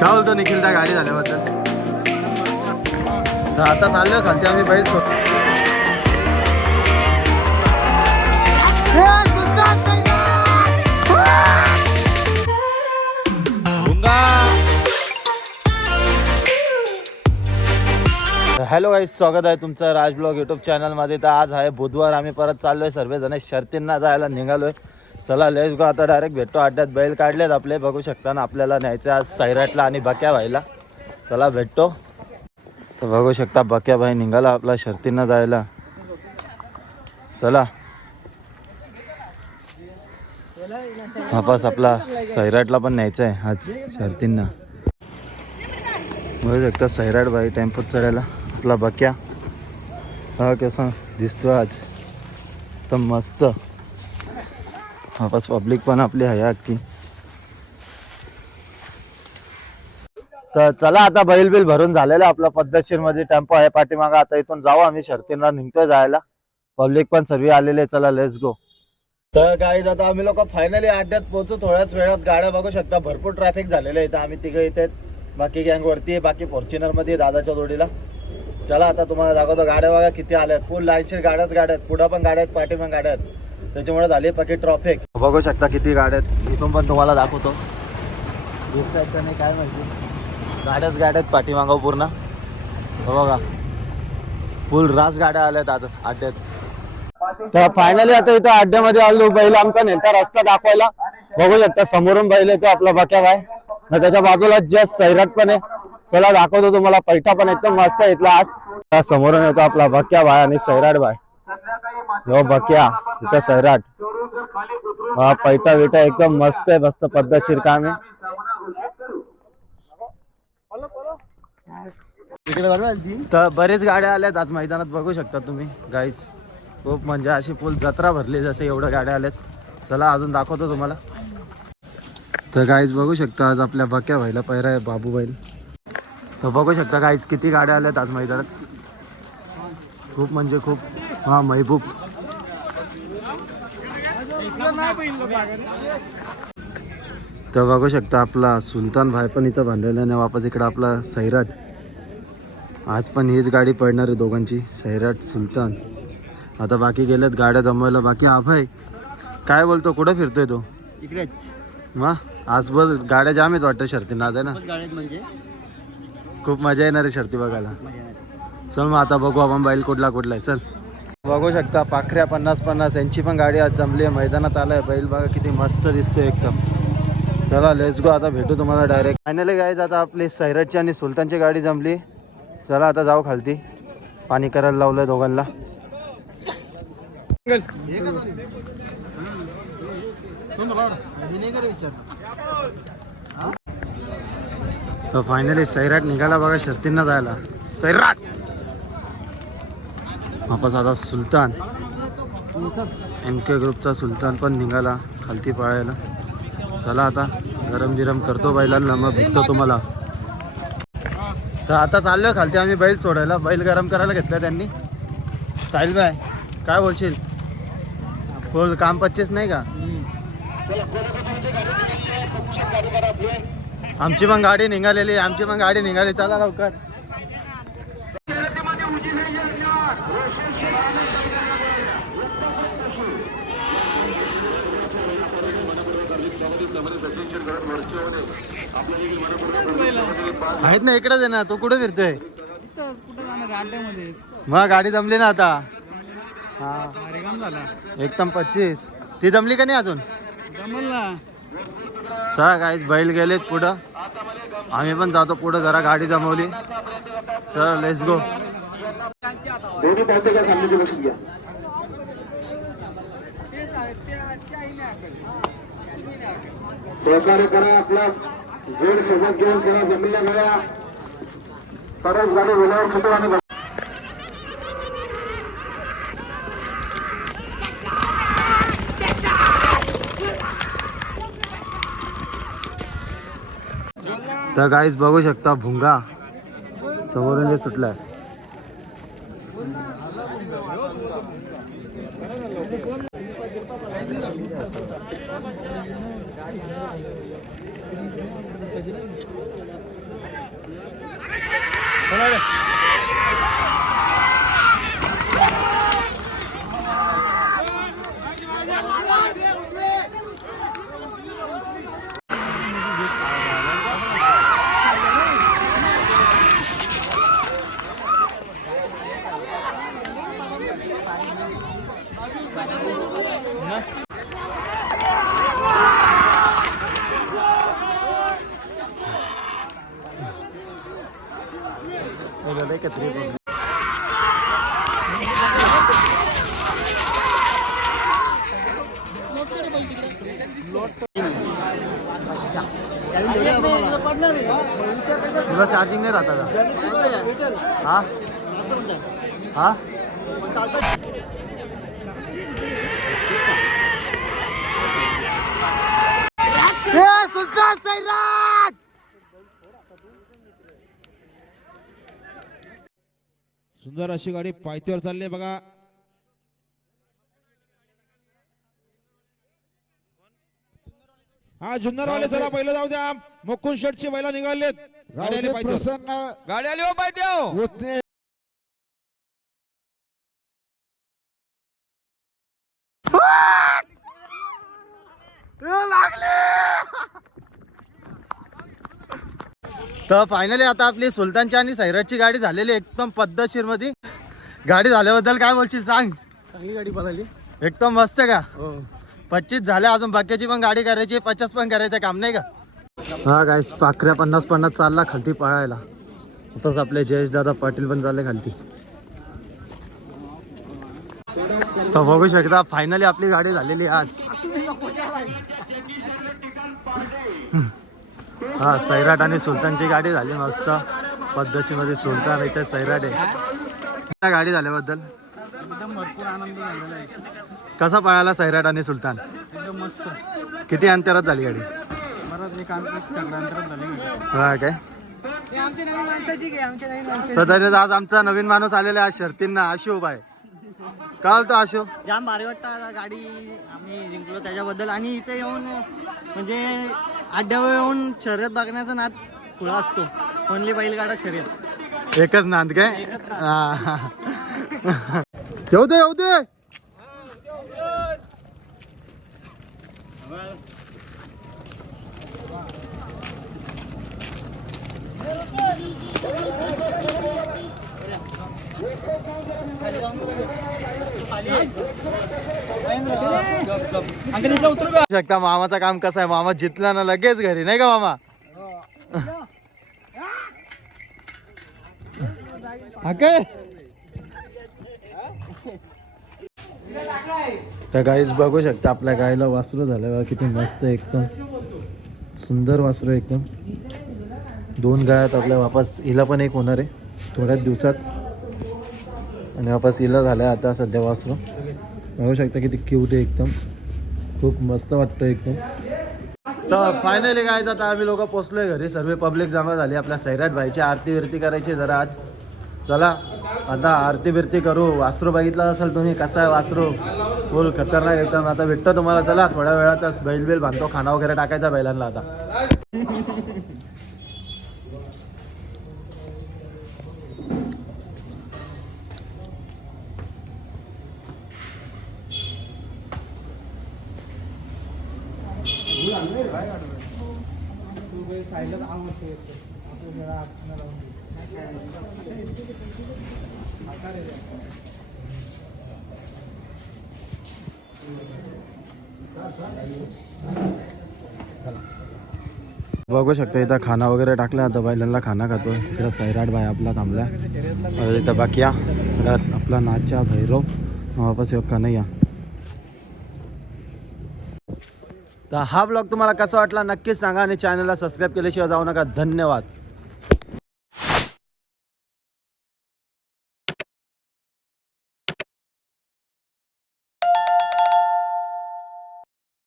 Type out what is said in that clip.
काय बोलतो निखिल त्या गाडी झाल्याबद्दल? तर आता चाललोय खालती आम्ही बैल हॅलो गाईज स्वागत आहे तुमचं राज ब्लॉग युट्यूब चॅनलमध्ये तर आज आहे बुधवार आम्ही परत चाललोय. सर्वजण शर्तींना जायला निघालोय. चला लेस गो आता डायरेक्ट भेटतो. अड्ड्यात बैल काढलेत आपले. बघू शकता ना आपल्याला न्यायचं आज सैराटला आणि बक्या व्हायला. चला भेटतो. तर बघू शकता बक्या भाई निघाला आपला शर्तींना जायला. चला. वापस आपला सैराटला पण न्यायचं आहे. आज शर्तींना. बघू शकता सैराट भाई टेम्पोत चढायला. आपला बक्या. हा कसा दिसतो आज. तर मस्त. वापस पब्लिक पण आपली आहे अख्खी तर चला आता बैल बिल भरून झालेला आपला पद्धतशीरमध्ये टेम्पो आहे. पाठीमागा आता इथून जाऊ आम्ही. शर्तींना निघतोय जायला. पब्लिक पण सर्व आलेले चला लेट्स गो तर काही आता आम्ही लोक फायनली अड्ड्यात पोहोचू. थोड्याच वेळात गाड्या बघू शकता. भरपूर ट्रॅफिक झालेलं आहे इथं. आम्ही तिघं इथे. बाकी गँग वरती आहे. बाकी फॉर्च्युनरमध्ये दादाच्या जोडीला. चला आता तुम्हाला दाखवतो. गाड्या बघा किती आल्यात फुल लाईनशीर गाड्याच गाड्या आहेत. पुढं पण गाड्या आहेत. पाठी पण गाड्या आहेत. त्याच्यामुळे झाली बाकी ट्रॉफिक बघू शकता किती गाड्या आहेत. इथून पण तुम्हाला दाखवतो. दिसत आहेत का नाही काय माहिती. गाड्याच गाड्या आहेत पाठीमागं पूर्ण. बघा. फुल रास गाड्या आल्यात आता अड्ड्यात तर फायनली आता इथं अड्ड्यामध्ये आलो. बैल आमचा नेता रस्ता दाखवायला. बघू शकता समोरून बैल येतो आपला बक्या बाय ना त्याच्या बाजूला जस्ट सैराट पण आहे. चला दाखवतो तुम्हाला. पैठा पण एकदम मस्त आहे इथला आज. समोरून येतो आपला बक्या बाय आणि सैराट बाय हो बक्या इथं सैराट. हा पैठा बिठा एकदम मस्त आहे मस्त पद्धतशीर काम आहे. तर बरेच गाड्या आल्यात आज मैदानात बघू शकता तुम्ही गाईस खूप म्हणजे अशी फुल जत्रा भरली जसे एवढ्या गाड्या आल्यात. चला अजून दाखवतो तुम्हाला. तर गाईज बघू शकता आज आपल्या बक्या व्हायला पैरा आहे बाबू बैल तर बघू शकता गाईज किती गाड्या आल्यात आज मैदानात. खूप म्हणजे खूप हा महबूब. तर बघू शकता आपला सुलतान भाई पण इथं बांधलेला आणि वापस इकडं आपला सैराट. आज पण हीच गाडी पडणार आहे दोघांची सैराट सुलतान. आता बाकी गेलेत गाड्या जमवायला. बाकी अभय काय बोलतो? कुठं फिरतोय तो? इकडेच. मग आज बघ गाड्या जाम आहेत वाटतं शर्ती आहे ना? गाड्यात म्हणजे. खूप मजा येणार आहे शर्ती बघायला. चल मग आता बघू आपण बैल कुठला कुठला आहे. चल. बघू शकता पाखऱ्या पन्नास पन्नास यांची पण गाडी आज जमली आहे. मैदानात आलाय बैल बघा किती मस्त दिसतो एकदम. चला लेट्स गो आता भेटू तुम्हाला डायरेक्ट फायनली गाईज आता आपली सैराटची आणि सुलतानची गाडी जमली. चला आता जाऊ खालती. पाणी करायला लावलंय दोघांना. तर फायनली सैराट निघाला बघा शर्तींना जायला. सैराट! वापस आता सुलतान. एम के ग्रुपचा सुलतान पण निघाला खालती पाळायला. चला आता गरम बिरम करतो बैलांना मग भेटतो तुम्हाला. तर आता चाललोय खालती आम्ही बैल सोडायला. बैल गरम करायला घेतला त्यांनी. साहिल बाय काय बोलशील? बोल काम पच्चीस नाही का? आमची पण गाडी निघालेली आमची पण गाडी निघाली. चला लवकर. आहेत ना इकडेच आहे ना तू कुठे फिरतोय? कुठं जाणार अड्ड्यामध्ये मग गाडी जमली ना आता. हा. अरे काम झाला. एकदम पच्चीस. ती जमली का नाही अजून? चला काहीच बैल गेलेत पुढं. आम्ही पण जातो पुढं जरा गाडी जमवली. चल लेट्स गो सहकार्य करा आपला. जोड सोबत घेऊन सगळ्या जमिनीला मिळा तरच गाडी वेळेवर सुटू आणि तर काहीच बघू शकता भुंगा. समोरून जे सुटलाय. Come on. तुला चार्जिंग नाही राहत का हा? हा? सुलतान सैराट! सुंदर अशी गाडी पायथ्यावर चालली आहे बघा. हा जुन्नरवाले चला पहिलं जाऊ द्या. मुकुंद शेटची बैला निघालेत. गाडी आली पायथ्यावर. गाडी आली हो पायथ्यावर. तर फायनली आता आपली सुलतानची आणि सैराटची गाडी झालेली एकदम पद्धतशीरमध्ये. गाडी झाल्याबद्दल काय बोलशील सांग. चांगली गाडी पळाली. एकदम मस्त का? हो. पच्चीस झाल्या अजून बाकीची पण गाडी करायची पचास पण करायचं काम नाही का? हा काय पाखऱ्या पन्नास पन्नास चालला खालती पळायला. आताच आपले जयेश दादा पाटील पण चालले खालती. तर बघू शकता फायनली आपली गाडी झालेली आज. हा सैराट आणि सुलतानची गाडी झाली मस्त. पद्धतीमध्ये सुलतान इथे सैराट आहे. गाडी झाल्याबद्दल? एकदम भरपूर आनंद झालेला आहे. कसा पळाला सैराट आणि सुलतान? एकदम मस्त. किती अंतरात झाली गाडी? परत एक अंतर चक्रांतरात झाली गाडी. हा काय? हे आमच्या नवीन माणसाची घे आमच्या नवीन माणसाची तर आज आमचा नवीन माणूस आलेला आहे आज शर्तींना. आशू उभा आहे. काय तो आशू? जाम भारी वाटतं आता गाडी आम्ही जिंकलो त्याच्याबद्दल. आणि इथे येऊन म्हणजे अड्ड्यावर येऊन शर्यत बघण्याचा नाद खुळा असतो. ओनली बैलगाडा शर्यत. एकच नाद काय? येऊ दे येऊ दे. शकता मामाचं काम कसं आहे? मामा जितला ना लगेच घरी नाही का मामा? काय तर गाईच बघू शकता आपल्या गायला वासरू झालं बा किती मस्त आहे एकदम. सुंदर वासरू एकदम. दोन गायात आपल्या वापस हिला पण एक होणार आहे थोड्याच दिवसात. आणि वापस हिला झालं आता सध्या वासरू. बघू शकता किती क्यूट आहे एकदम. खूप मस्त वाटतं एकदम. तर फायनली काय आता आम्ही लोक पोचलोय घरी. सर्व पब्लिक जमा झाली. आपल्या सैराट भाईची आरती विरती करायची जरा आज. चला आता आरती बिरती करू. वासरू बघितला असेल तुम्ही कसा आहे वासरू? फुल खतरनाक एकदम. आता भेटतो तुम्हाला चला. थोड्या वेळातच बैल बिल बांधतो खाना वगैरे टाकायचा बैलांना आता. बघू शकता इथं खाना वगैरे टाकला आता बैलांना खाना खातो इकडं सैराट बाय आपला थांबला इथं बाकिया आपला नाचा भैरव. वापस योग का? नाही या. तर हा ब्लॉग तुम्हाला कसा वाटला नक्कीच सांगा आणि चॅनलला सबस्क्राईब केल्याशिवाय जाऊ नका. धन्यवाद.